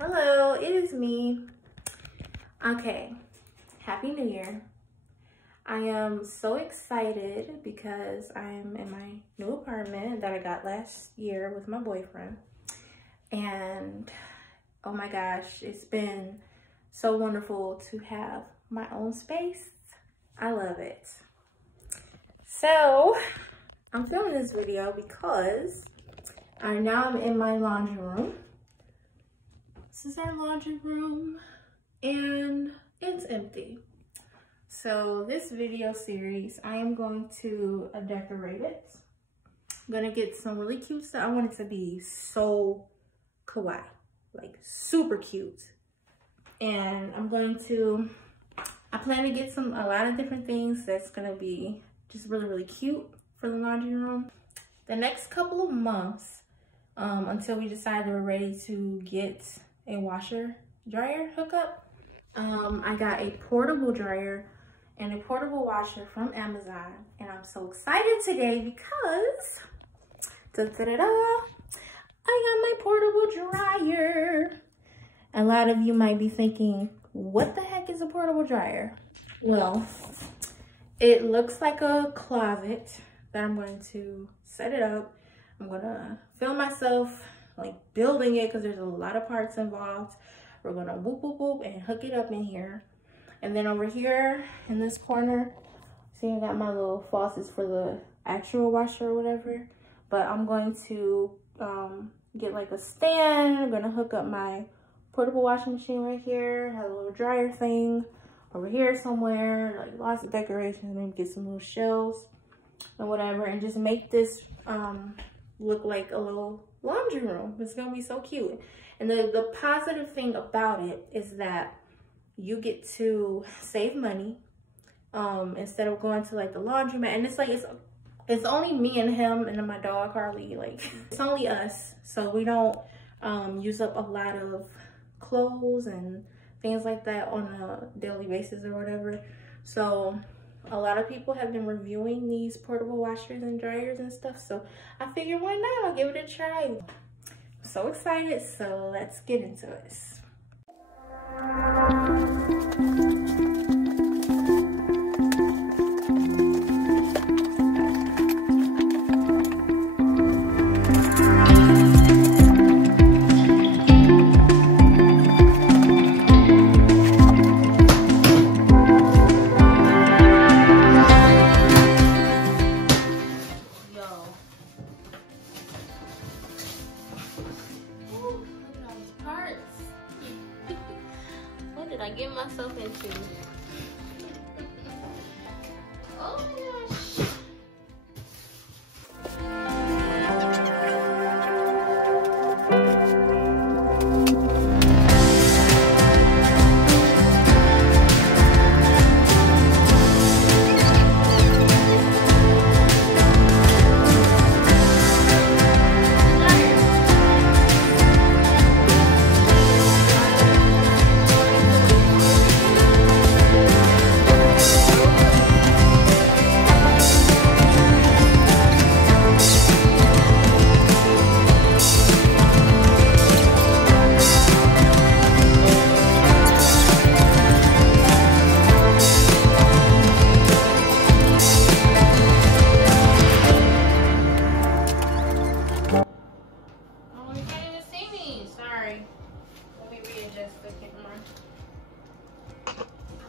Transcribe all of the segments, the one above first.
Hello, it is me. Okay, Happy New Year. I am so excited because I'm in my new apartment that I got last year with my boyfriend. And oh my gosh, it's been so wonderful to have my own space. I love it. So I'm filming this video because now I'm in my laundry room. This is our laundry room and it's empty. So this video series, I am going to decorate it. I'm gonna get some really cute stuff. I want it to be so kawaii, like super cute. And I plan to get a lot of different things that's gonna be just really cute for the laundry room. The next couple of months, until we decide we're ready to get a washer dryer hookup, I got a portable dryer and a portable washer from Amazon, and I'm so excited today because I got my portable dryer. A lot of you might be thinking, what the heck is a portable dryer? Well, it looks like a closet that I'm going to set it up. I'm gonna film myself like building it because there's a lot of parts involved. We're gonna whoop whoop whoop and hook it up in here. And then over here in this corner, see, I got my little faucets for the actual washer or whatever. But I'm going to get like a stand. I'm gonna hook up my portable washing machine right here. Have a little dryer thing over here somewhere. Like lots of decorations. Maybe get some little shelves and whatever, and just make this look like a little laundry room. It's gonna be so cute. And the positive thing about it is that you get to save money instead of going to like the laundromat. And it's like it's only me and him and then my dog Harley. Like it's only us, so we don't use up a lot of clothes and things like that on a daily basis or whatever. So a lot of people have been reviewing these portable washers and dryers and stuff, so I figured why not? I'll give it a try. I'm so excited, so let's get into this. I get myself into. Oh my gosh.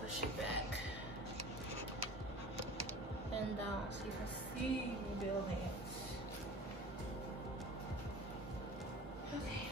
Push it back and down so you can see me building it. Okay.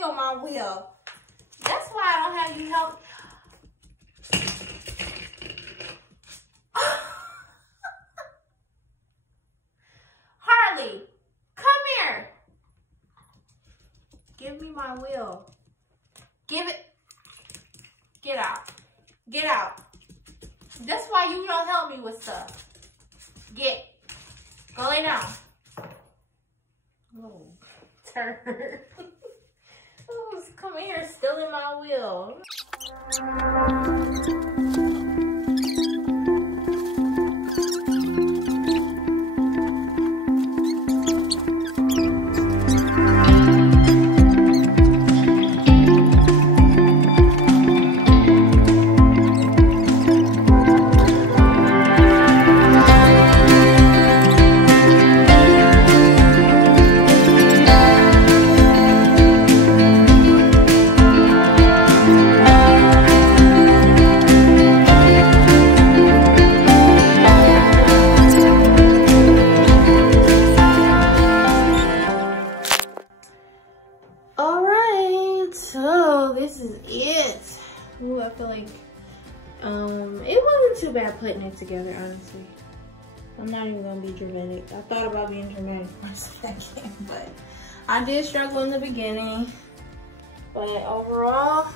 feel my wheel. That's why I don't have you help. Harley, come here. Give me my wheel. Give it. Get out. Get out. That's why you don't help me with stuff. Get. Go lay down. Oh, turn. Oh, come here, stealing my wheel. Ooh, I feel like it wasn't too bad putting it together, honestly. I'm not even gonna be dramatic. I thought about being dramatic for a second, but I did struggle in the beginning. But overall,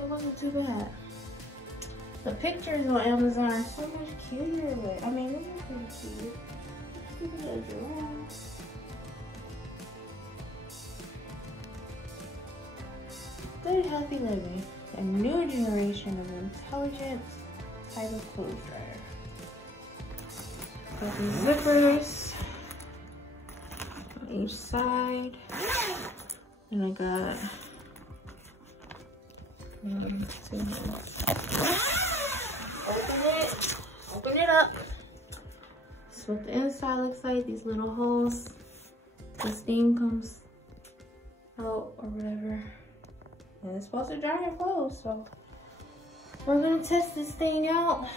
it wasn't too bad. The pictures on Amazon are so much cuter, but I mean, they're pretty cute. Look at that giraffe. Good healthy living. A new generation of intelligent type of clothes dryer. Got these zippers on each side. And I got open it up. This is what the inside looks like, these little holes. The steam comes out or whatever. And it's supposed to dry your clothes, so we're gonna test this thing out.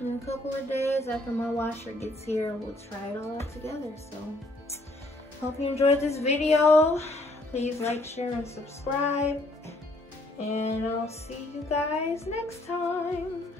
In a couple of days after my washer gets here, we'll try it all out together. So, hope you enjoyed this video. Please like, share, and subscribe. And I'll see you guys next time.